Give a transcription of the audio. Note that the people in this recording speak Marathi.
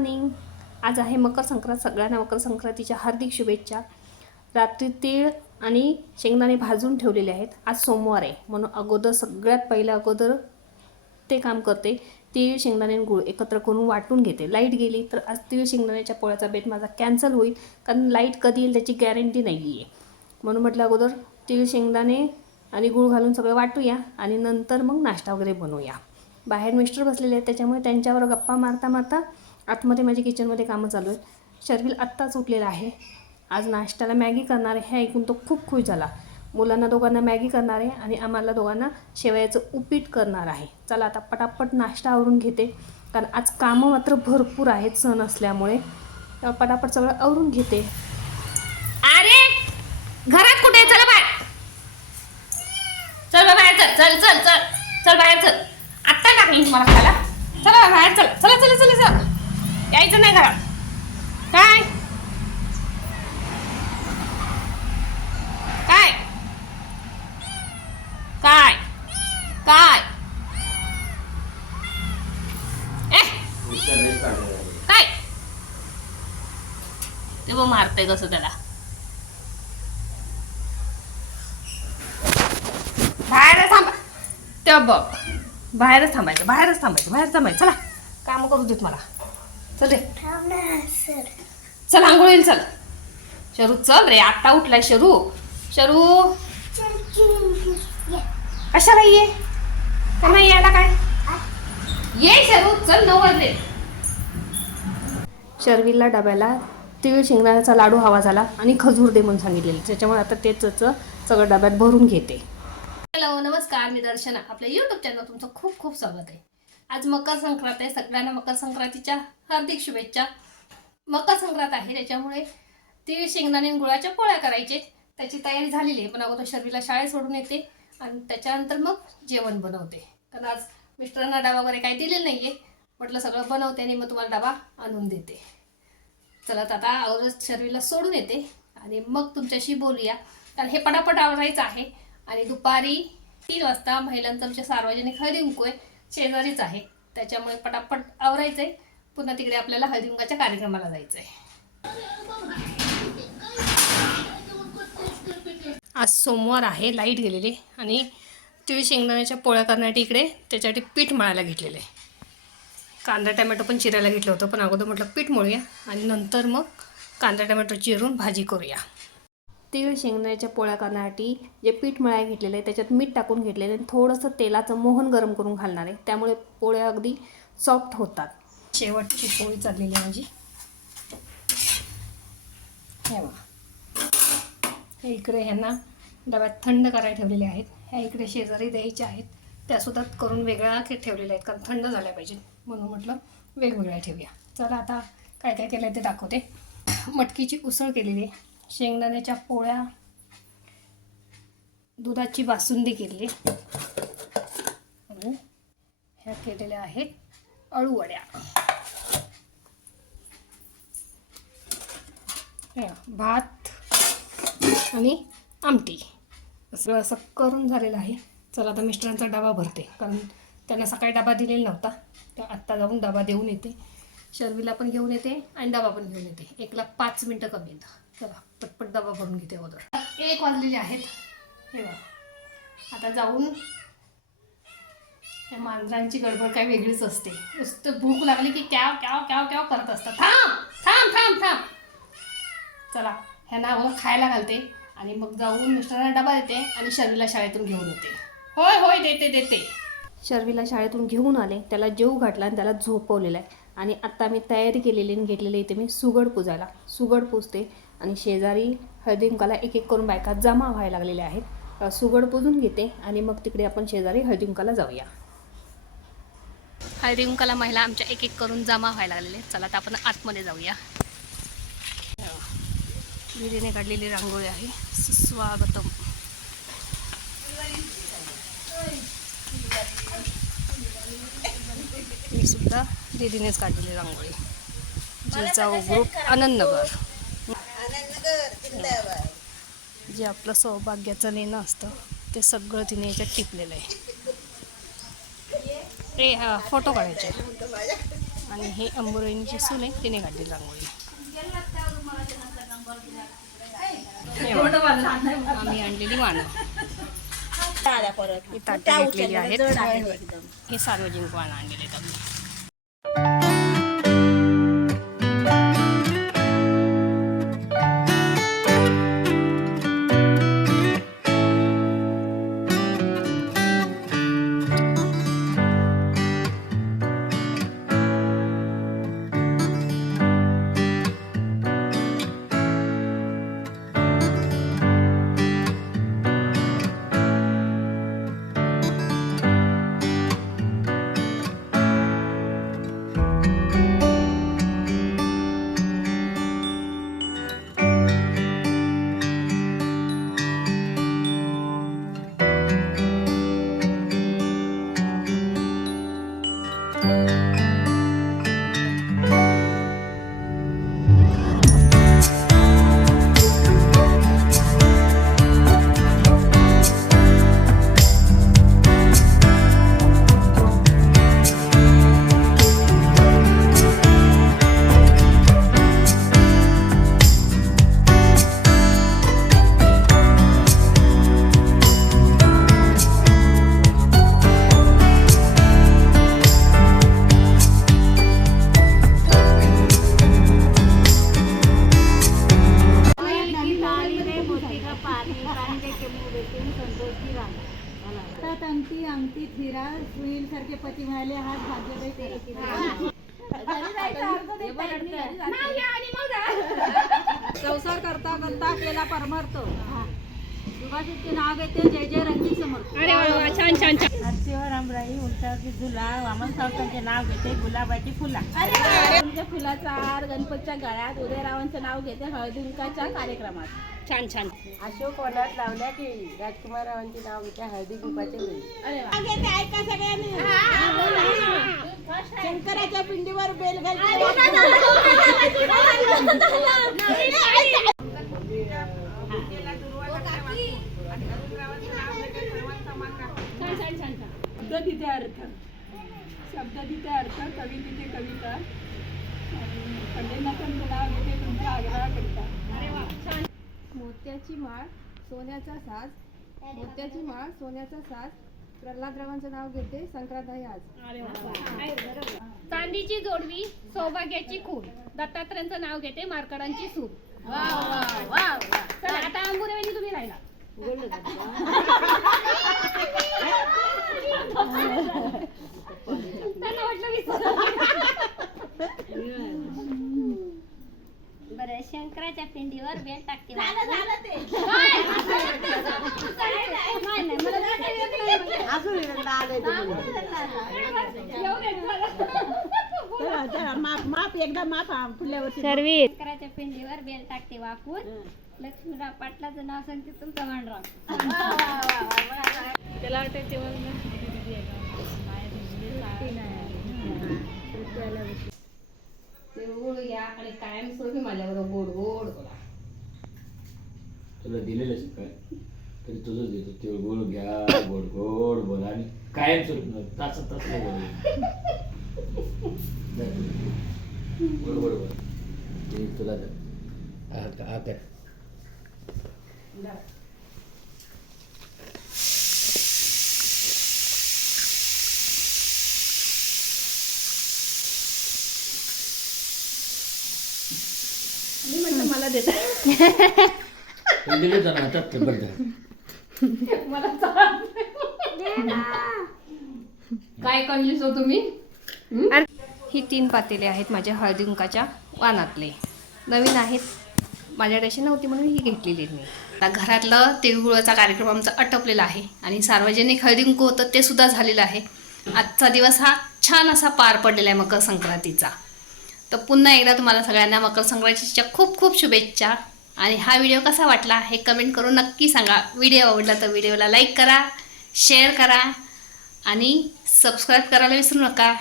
मॉर्निंग आज आहे मकर संक्रांत सगळ्यांना मकर संक्रांतीच्या हार्दिक शुभेच्छा. रात्री तीळ आणि शेंगदाणे भाजून ठेवलेले आहेत. आज सोमवार आहे म्हणून अगोदर सगळ्यात पहिलं अगोदर ते काम करते. तीळ शेंगदाणे आणि गूळ एकत्र करून वाटून घेते. लाइट गेली तर आज तीळ शेंगदाण्याच्या पोळ्याचा बेत माझा कॅन्सल होईल कारण लाइट कधी येईल त्याची गॅरंटी नाही आहे म्हणून म्हटलं अगोदर तीळ शेंगदाणे आणि गूळ घालून सगळं वाटूया आणि नंतर मग नाश्ता वगैरे बनवूया. बाहेर मिस्टर बसलेले आहेत त्याच्यामुळे त्यांच्यावर गप्पा मारता मारता आतमध्ये माझ्या किचनमध्ये कामं चालू आहेत. शर्विल आत्ताच उठलेला आहे. आज नाश्त्याला मॅगी करणार आहे हे ऐकून तो खूप खुश झाला. मुलांना दोघांना मॅगी करणार आहे आणि आम्हाला दोघांना शेवयाचं उपीट करणार आहे. चला आता पटापट नाश्ता आवरून घेते. कारण आज कामं मात्र भरपूर आहेत सण असल्यामुळे. पटापट सगळं आवरून घेते अरे घरात कुठे चल बाहेर चल बा बाहेर चल चल चल चल चल बाहेर चल आत्ता टाकली तुम्हाला खायला चला बाहेर चल चला चला चला चला यायचं नाही घरात. काय? काय? काय? काय? काय? ते बघ मारतय कसं त्याला. बाहेरच थांबा. तेव्हा बघ. बाहेरच थांबायचं बाहेरच थांबायचं बाहेर थांबायचं. चला. काम करू देत मला. चल रे. चल आंघोळीला चल. शरू चल रे आत्ता उठलाय शरू. शरू. कशाला ये? त्यांना यायला काय? ये शरू चल नऊ वाजले. शर्विलला डब्याला तीळ शेंगदाण्याचा लाडू हवा झाला आणि खजूर दे म्हणून सांगितलेले. त्याच्यामुळे आता तेच सगळं डब्यात भरून घेते. हॅलो नमस्कार मी दर्शना. आपल्या युट्यूब चॅनल तुमचं खूप खूप स्वागत आहे. आज मकर संक्रांत आहे. सगळ्यांना मकर संक्रांतीच्या हार्दिक शुभेच्छा. मकर संक्रांत आहे त्याच्यामुळे ती शेंगदाणे गुळाच्या पोळ्या करायचे. त्याची तयारी झालेली आहे पण अगोदर शर्वीला शाळेत सोडून येते आणि त्याच्यानंतर मग जेवण बनवते. कारण आज मिस्टरांना डबा वगैरे काही दिले नाही आहे म्हटलं सगळं बनवते आणि मग तुम्हाला डबा आणून देते. चला तर आता अगोदर शर्वीला सोडून येते आणि मग तुमच्याशी बोलूया. कारण हे पटापट आवरायचं आहे आणि दुपारी तीन वाजता महिलांचं आमच्या सार्वजनिक हळदी कुंकू आहे. शेजारीच आहे. त्याच्यामुळे पटापट आवरायचं आहे पुन्हा तिकडे आपल्याला हळदी कार्यक्रमाला जायचं आहे आज सोमवार आहे लाइट गेलेली आणि तिळ शेंगदाण्याच्या पोळ्या करण्यासाठी इकडे त्याच्यासाठी पीठ मळायला घेतलेलं आहे कांदा टमॅटो पण चिरायला घेतलं होतं पण अगोदर म्हटलं पीठ मळूया आणि नंतर मग कांदा टमॅटो चिरून भाजी करूया. तीळ शेंगदाण्याच्या पोळ्या करण्यासाठी जे पीठ मळाय घेतलेलं आहे त्याच्यात मीठ टाकून घेतलेलं आहे आणि थोडंसं तेलाचं मोहन गरम करून घालणार आहे. त्यामुळे पोळ्या अगदी सॉफ्ट होतात. शेवटची पोळी चाललेली आहे माझी. हे बघा. हे इकडे ह्यांना डब्यात थंड करायला ठेवलेले आहेत. ह्या इकडे शेजारी द्यायच्या आहेत. त्यासुद्धा करून वेगळ्या खेळ ठेवलेल्या आहेत. कारण थंड झाल्या पाहिजेत. म्हणून म्हटलं वेगवेगळ्या ठेवूया. चला आता काय काय केलं आहे ते दाखवते. मटकीची उसळ केलेली आहे. शेंगदाण्याच्या पोळ्या दुधाची बासुंदी केली आणि ह्या केलेल्या आहेत अळूवड्या. भात आणि आमटी. सगळं असं करून झालेलं आहे. चला आता मिस्टरांचा डबा भरते. कारण त्यांना सकाळी डबा दिलेला नव्हता. तर आत्ता जाऊन डबा देऊन येते. शर्वीला पण घेऊन येते आणि डबा पण घेऊन येते. एकला पाच मिनटं कमी येतं चला पटपट डबा भरून घेते अगोदर. एक वाजलेले आहेत. हे बघा. आता जाऊन त्या मांजरांची गडबड काय वेगळीच असते. नुसतं भूक लागली की क्याव क्याव क्याव क्याव करत असतात. थांब थांब थांब थांब. चला ह्यांना अगोदर खायला घालते आणि मग जाऊन मिस्टरांना डबा देते आणि शर्वीला शाळेतून घेऊन येते. होय होय देते देते. शर्वीला शाळेतून घेऊन आले त्याला जेव घातला आणि त्याला झोपवलेलं आहे. आणि आत्ता मी तयारी केलेली आणि घेतलेली इथे मी सुगड पुजायला. सुगड पुजते. आणि शेजारी हळदीकुंकाला एक एक करून बायका जमा व्हायला लागलेल्या आहेत. सुगड पुजून घेते आणि मग तिकडे आपण शेजारी हळदीकुंकाला जाऊया. हळदीकुंकाला महिला आमच्या एक एक करून जमा व्हायला लागलेले आहेत. चला आता आपण आतमध्ये जाऊया. दिदीने काढलेली रांगोळी आहे. सुस्वागतम. ही सुद्धा दिदीनेच काढलेली रांगोळी. जिचा ग्रुप आनंदनगर. जे आपलं सौभाग्याचं लेणं असतं ते सगळं तिने याच्यात टिपलेलं आहे. ए हा फोटो काढायचे. आणि हे अंबोरणीची सून आहे तिने काढली रांगोळी. आम्ही आणलेली वाणं. ही ताटं घेतलेली आहेत. हे सार्वजनिक वाणं आणलेले आहेत आम्ही. अंगठी अंगठी हिरा सुईल सारखे पती मिळाले हात भाग्य संसार करता करता केला परमार्थ. सुभाषितचे नाव घेते जय जय रणजित समर्थ अरे वा वा छान छान छान. उलटावरची झुला वामन सावतांचे नाव घेते गुलाबाची फुला. तुमच्या फुलाचा हार गणपतीच्या गळ्यात उदयरावांचं नाव घेते हळदीकुंकाच्या कार्यक्रमात. छान छान. अशोक वनात लावल्या की राजकुमार रावांचे नाव घेते हळदी कुंकाच्या वेळी ऐका सगळ्यांनी. शंकराच्या पिंडीवर बेल शब्द तिथे अर्थ. शब्द तिथे अर्थ कवी तिथे कविता. पंडितांचं नाव घेते तुमचा आग्रह करता मोत्याची माळ सोन्याचा साज. मोत्याची माळ सोन्याचा साज. प्रल्हादरावांचं नाव घेते संक्रांत आहे आज चांदीची जोडवी सौभाग्याची खून दत्तात्रयांचं नाव घेते मार्कडांची सून. आता अंबुरेवाली तुम्ही राहिला त्यांना वाटलं विसरलं. बरं शंकराच्या पिंडीवर बेल टाकते. माप माप एकदा माप पुढल्या वर्षी शंकराच्या पिंडीवर बेल टाकते वाकून. लक्ष्मीराव पाटलाचं नाव सांगते तुमचं मांडराव त्याला वाटतं तेव्हा आणि कायमस्वरूपी माझ्याबरोबर गोड गोड बोला. तुला दिलेलंच काय? तरी तुझं देतो. तिळगुळ घ्या गोड गोड बोला आणि कायम स्वरूप तास तास गोड गोड बोल. तुला दे. हा का- कर. पण दिलं तर हातात ते बरं झालं. काय कंजूस हो तुम्ही? ही? तीन पातेले आहेत माझ्या हळदी कुंकाच्या वानातले. नवीन आहेत. माझ्याकडे अशी नव्हती म्हणून ही घेतलेली मी. आता घरातलं तिळगुळाचा कार्यक्रम आमचा आटोपलेला आहे आणि सार्वजनिक हळदी कुंकू होतं ते सुद्धा झालेलं आहे. आजचा दिवस हा छान असा पार पडलेला आहे मकर संक्रांतीचा. तर पुन्हा एकदा तुम्हाला सगळ्यांना मकर संक्रांतीच्या खूप खूप शुभेच्छा. आणि हा व्हिडिओ कसा वाटला हे कमेंट करून नक्की सांगा. व्हिडिओ आवडला तर व्हिडिओला लाईक करा शेअर करा आणि सबस्क्राईब करायला विसरू नका.